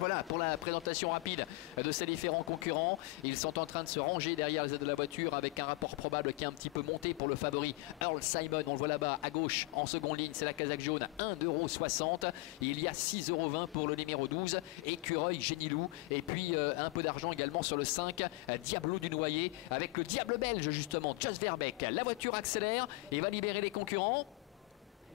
Voilà pour la présentation rapide de ces différents concurrents. Ils sont en train de se ranger derrière les aides de la voiture avec un rapport probable qui est un petit peu monté pour le favori Earl Simon. On le voit là-bas à gauche en seconde ligne, c'est la Kazakh jaune, 1,60 €. Il y a 6,20 € pour le numéro 12, Écureuil Génilou. Et puis un peu d'argent également sur le 5, Diablo du Noyer avec le diable belge justement, Just Verbeek. La voiture accélère et va libérer les concurrents.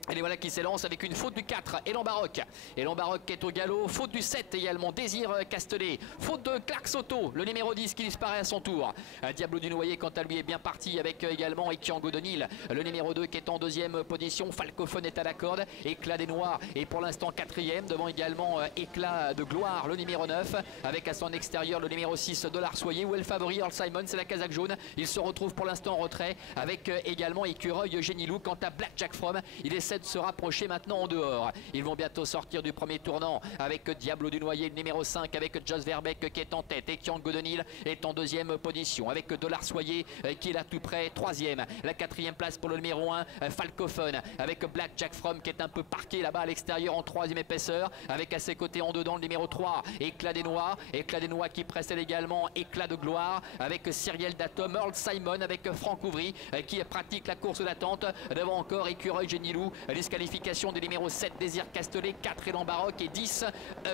Et les voilà qui s'élance avec une faute du 4, Elan Baroque. Elan Baroque qui est au galop. Faute du 7 également, Désir Castellet. Faute de Clark Soto, le numéro 10 qui disparaît à son tour. Diablo du Noyer quant à lui est bien parti avec également Ekiango Denil. Le numéro 2 qui est en deuxième position. Falcophone est à la corde. Éclat des Noirs est pour l'instant quatrième. Devant également Éclat de Gloire, le numéro 9. Avec à son extérieur le numéro 6, Dollar Soyer. Où est le favori Earl Simon, c'est la Kazakh jaune. Il se retrouve pour l'instant en retrait avec également Écureuil Génilou. Quant à Black Jack From, il essaie de se rapprocher maintenant en dehors. Ils vont bientôt sortir du premier tournant avec Diablo du Noyer, le numéro 5, avec Just Verbeek qui est en tête. Et Kiang Godonil est en deuxième position avec Dollar Soyer qui est là tout près, troisième. La quatrième place pour le numéro 1, Falcophone, avec Black Jack From qui est un peu parqué là-bas à l'extérieur en troisième épaisseur, avec à ses côtés en dedans le numéro 3, Éclat des Noirs. Éclat des Noirs qui précède également Éclat de Gloire avec Cyriel Datom, Earl Simon avec Franck Ouvry qui pratique la course d'attente. Devant encore Écureuil Génilou. Qualification des numéros 7, Désir Castellet, 4 Elan Baroque et 10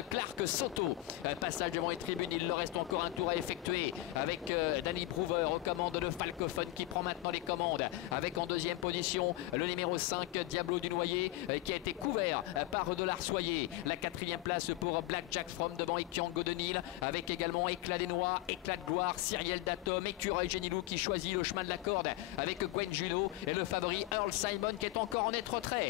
Clark Soto. Passage devant les tribunes, il leur reste encore un tour à effectuer avec Danny Prouver aux commandes de Falcophone qui prend maintenant les commandes avec en deuxième position le numéro 5, Diablo du Noyer qui a été couvert par Dollar Soyer. La quatrième place pour Black Jack From devant Ekiango Denil avec également Éclat des Noirs, Éclat de Gloire, Cyriel Datom, Écureuil Génilou qui choisit le chemin de la corde avec Gwen Juno et le favori Earl Simon qui est encore en net retrait.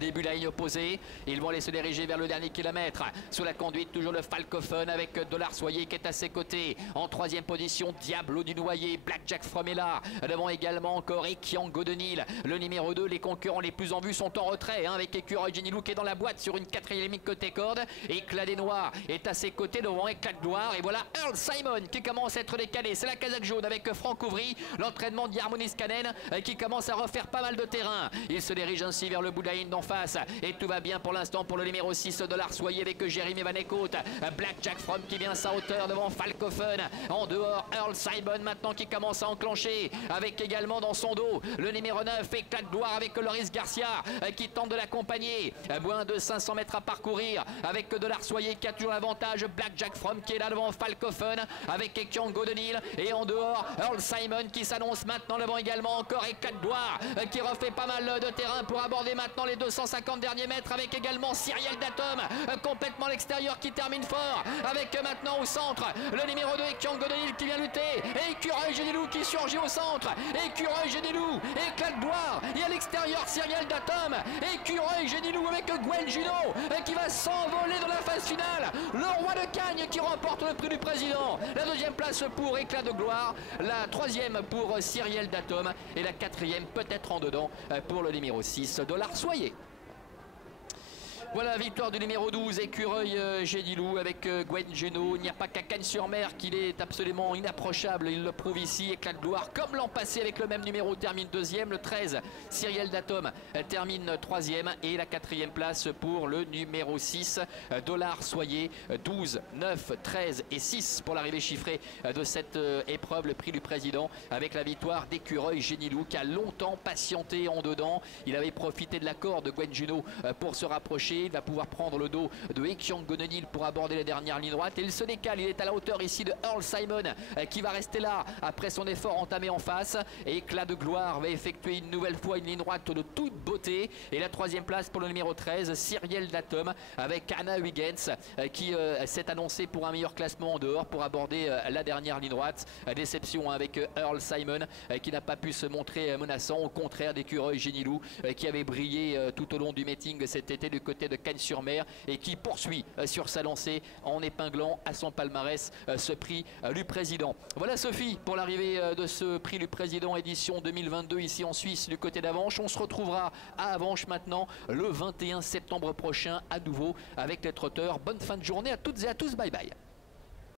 Début la ligne opposée, ils vont aller se diriger vers le dernier kilomètre. Sous la conduite, toujours le Falcophone avec Dollar Soyer qui est à ses côtés. En troisième position, Diablo du Noyer, Black Jack From est là. Devant également encore Ekiango Denil, le numéro 2. Les concurrents les plus en vue sont en retrait avec Écureuil Génilou qui est dans la boîte sur une quatrième ligne côté corde. Éclat des Noirs est à ses côtés devant Éclat de Gloire. Et voilà Earl Simon qui commence à être décalé. C'est la Kazakh jaune avec Franck Ouvry. L'entraînement d'Harmonis Kanen qui commence à refaire pas mal de terrain. Il se dirige ainsi vers le bout de la ligne d'en face et tout va bien pour l'instant pour le numéro 6, Dollar Soyer avec Jérémy Van Eekhout. Black Jack From qui vient à sa hauteur devant Falcophone. En dehors, Earl Simon maintenant qui commence à enclencher avec également dans son dos le numéro 9, Éclat de Gloire avec Loris Garcia qui tente de l'accompagner. Moins de 500 mètres à parcourir avec Dollar Soyer qui a toujours l'avantage. Black Jack From qui est là devant Falcophone avec Ekiango Denil. Et en dehors, Earl Simon qui s'annonce maintenant devant également encore Éclat de Gloire qui refait pas mal de terrain pour aborder maintenant les 250 derniers mètres avec également Cyriel Datom complètement à l'extérieur qui termine fort avec maintenant au centre le numéro 2 Ekiango Denil qui vient lutter et Écureuil Génilou qui surgit au centre. Écureuil Génilou, Éclat de Gloire et à l'extérieur Cyriel Datom. Écureuil Génilou avec Gwen Juno qui va s'envoler dans la phase finale. Le roi de Cagnes qui remporte le prix du président. La deuxième place pour Éclat de Gloire, la troisième pour Cyriel Datom et la quatrième peut-être en dedans pour le numéro 6, Dollar Soyer. Voilà, victoire du numéro 12, Écureuil Génilou avec Gwen Juno. Il n'y a pas qu'à Cagnes-sur-Mer qu'il est absolument inapprochable. Il le prouve ici. Éclat de Gloire, comme l'an passé avec le même numéro, termine deuxième. Le 13, Cyriel Datom, termine troisième. Et la quatrième place pour le numéro 6, Dollar Soyer. 12, 9, 13 et 6 pour l'arrivée chiffrée de cette épreuve, le prix du président, avec la victoire d'Écureuil Génilou qui a longtemps patienté en dedans. Il avait profité de l'accord de Gwen Juno pour se rapprocher. Il va pouvoir prendre le dos de Ekiango Denil pour aborder les dernières lignes droites. Et il se décale, il est à la hauteur ici de Earl Simon qui va rester là après son effort entamé en face. Et Éclat de Gloire va effectuer une nouvelle fois une ligne droite de toute beauté. Et la troisième place pour le numéro 13, Cyriel Datom avec Anna Huygens qui s'est annoncé pour un meilleur classement en dehors pour aborder la dernière ligne droite. Déception avec Earl Simon qui n'a pas pu se montrer menaçant, au contraire d'Écureuil Génilou qui avait brillé tout au long du meeting cet été du côté de Cagnes-sur-Mer et qui poursuit sur sa lancée en épinglant à son palmarès ce prix du président. Voilà Sophie pour l'arrivée de ce prix du président édition 2022 ici en Suisse du côté d'Avanches. On se retrouvera à Avanches maintenant le 21 septembre prochain à nouveau avec les trotteurs. Bonne fin de journée à toutes et à tous, bye bye.